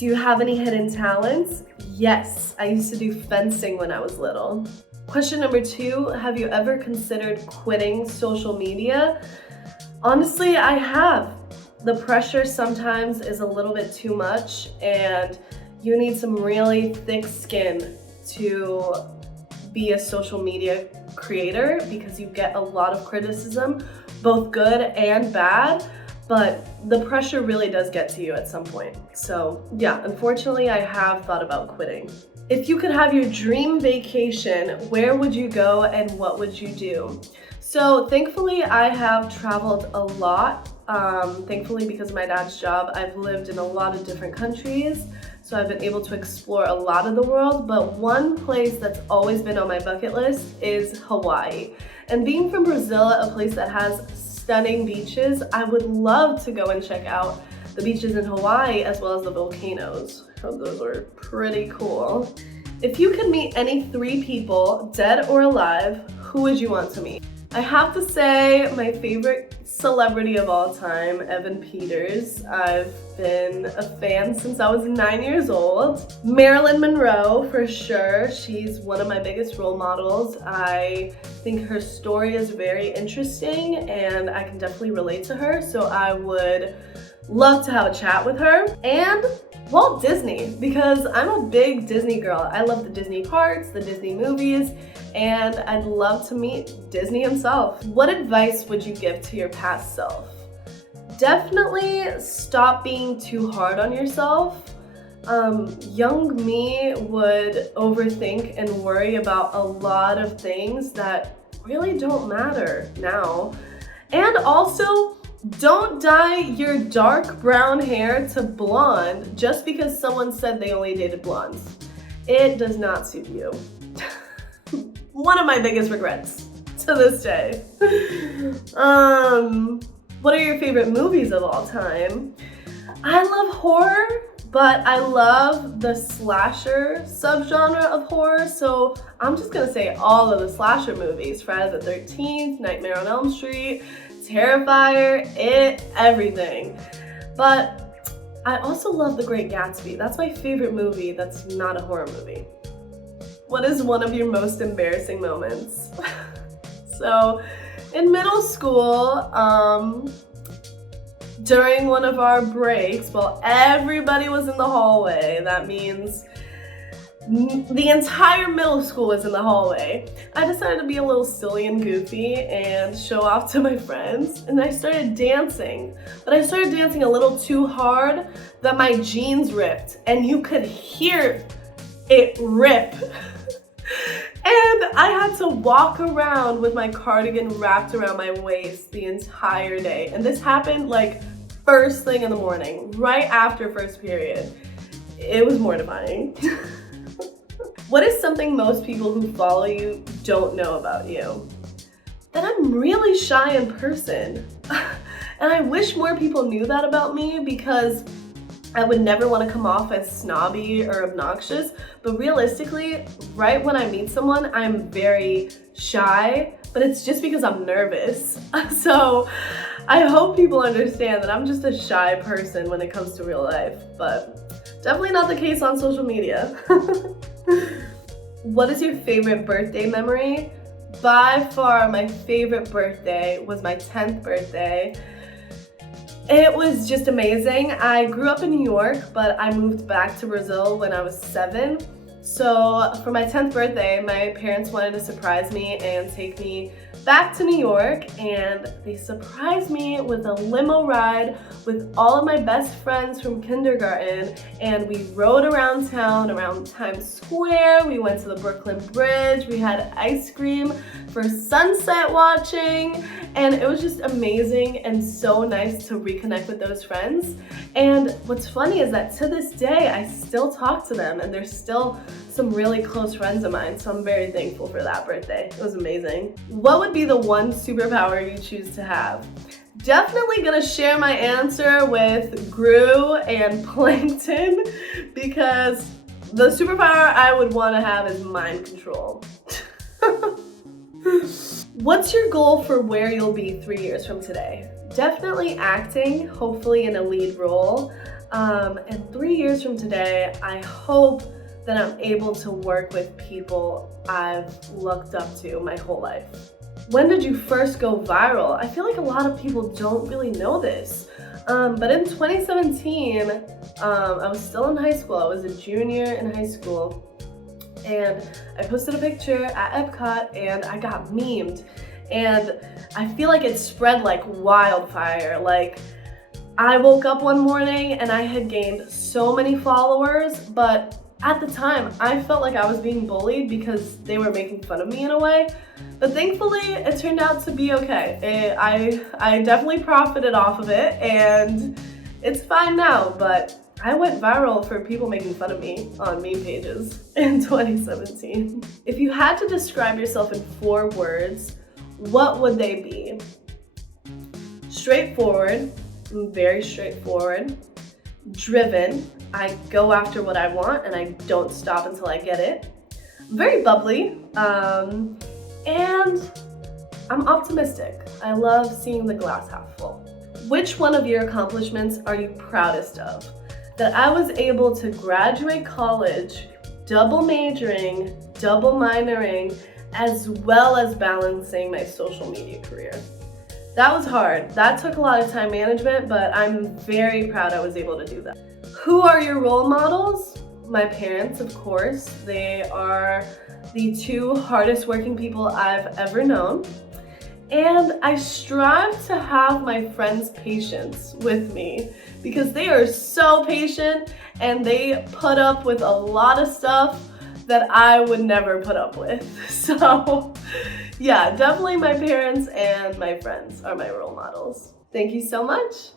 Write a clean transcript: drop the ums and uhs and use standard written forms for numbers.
Do you have any hidden talents? Yes, I used to do fencing when I was little. Question number 2, have you ever considered quitting social media? Honestly, I have. The pressure sometimes is a little bit too much, and you need some really thick skin to be a social media creator because you get a lot of criticism, both good and bad, but the pressure really does get to you at some point. So yeah, unfortunately, I have thought about quitting. If you could have your dream vacation, where would you go and what would you do? So thankfully, I have traveled a lot. Thankfully, because of my dad's job, I've lived in a lot of different countries. So I've been able to explore a lot of the world, but one place that's always been on my bucket list is Hawaii. And being from Brazil, a place that has stunning beaches, I would love to go and check out the beaches in Hawaii as well as the volcanoes. I heard those are pretty cool. If you could meet any 3 people, dead or alive, who would you want to meet? I have to say my favorite celebrity of all time, Evan Peters. I've been a fan since I was 9 years old. Marilyn Monroe, for sure. She's one of my biggest role models. I think her story is very interesting and I can definitely relate to her, so I would love to have a chat with her. And Walt Disney, because I'm a big Disney girl. I love the Disney parks, the Disney movies, and I'd love to meet Disney himself. What advice would you give to your past self? Definitely stop being too hard on yourself. Young me would overthink and worry about a lot of things that really don't matter now. And also, don't dye your dark brown hair to blonde just because someone said they only dated blondes. It does not suit you. One of my biggest regrets to this day. What are your favorite movies of all time? I love horror, but I love the slasher subgenre of horror, so I'm just gonna say all of the slasher movies. Friday the 13th, Nightmare on Elm Street, Terrifier, It, everything. But I also love The Great Gatsby. That's my favorite movie that's not a horror movie. What is one of your most embarrassing moments? So, in middle school, during one of our breaks, while everybody was in the hallway, that means the entire middle school was in the hallway, I decided to be a little silly and goofy and show off to my friends, and I started dancing. But I started dancing a little too hard that my jeans ripped, and you could hear it rip. And I had to walk around with my cardigan wrapped around my waist the entire day. And this happened like first thing in the morning, right after first period. It was mortifying. What is something most people who follow you don't know about you? That I'm really shy in person. And I wish more people knew that about me because I would never want to come off as snobby or obnoxious, but realistically, right when I meet someone, I'm very shy, but it's just because I'm nervous. So I hope people understand that I'm just a shy person when it comes to real life, but definitely not the case on social media. What is your favorite birthday memory? By far, my favorite birthday was my 10th birthday. It was just amazing. I grew up in New York, but I moved back to Brazil when I was 7. So for my 10th birthday, my parents wanted to surprise me and take me back to New York, and they surprised me with a limo ride with all of my best friends from kindergarten, and we rode around town, around Times Square. We went to the Brooklyn Bridge. We had ice cream for sunset watching, and it was just amazing and so nice to reconnect with those friends. And what's funny is that to this day, I still talk to them, and they're still some really close friends of mine, so I'm very thankful for that birthday. It was amazing. What would be the one superpower you choose to have? Definitely gonna share my answer with Gru and Plankton because the superpower I would want to have is mind control. What's your goal for where you'll be 3 years from today? Definitely acting, hopefully in a lead role. And 3 years from today, I hope that I'm able to work with people I've looked up to my whole life. When did you first go viral? I feel like a lot of people don't really know this. But in 2017, I was still in high school. I was a junior in high school. And I posted a picture at Epcot and I got memed. And I feel like it spread like wildfire. Like, I woke up one morning and I had gained so many followers, but at the time I felt like I was being bullied because they were making fun of me in a way. But thankfully it turned out to be okay. I definitely profited off of it and it's fine now, but I went viral for people making fun of me on meme pages in 2017. If you had to describe yourself in 4 words, what would they be? Straightforward. I'm very straightforward. Driven. I go after what I want and I don't stop until I get it. I'm very bubbly. And I'm optimistic. I love seeing the glass half full. Which one of your accomplishments are you proudest of? That I was able to graduate college, double majoring, double minoring, as well as balancing my social media career. That was hard. That took a lot of time management, but I'm very proud I was able to do that. Who are your role models? My parents, of course. They are the 2 hardest working people I've ever known. And I strive to have my friends' patience with me because they are so patient and they put up with a lot of stuff that I would never put up with. So yeah, definitely my parents and my friends are my role models. Thank you so much.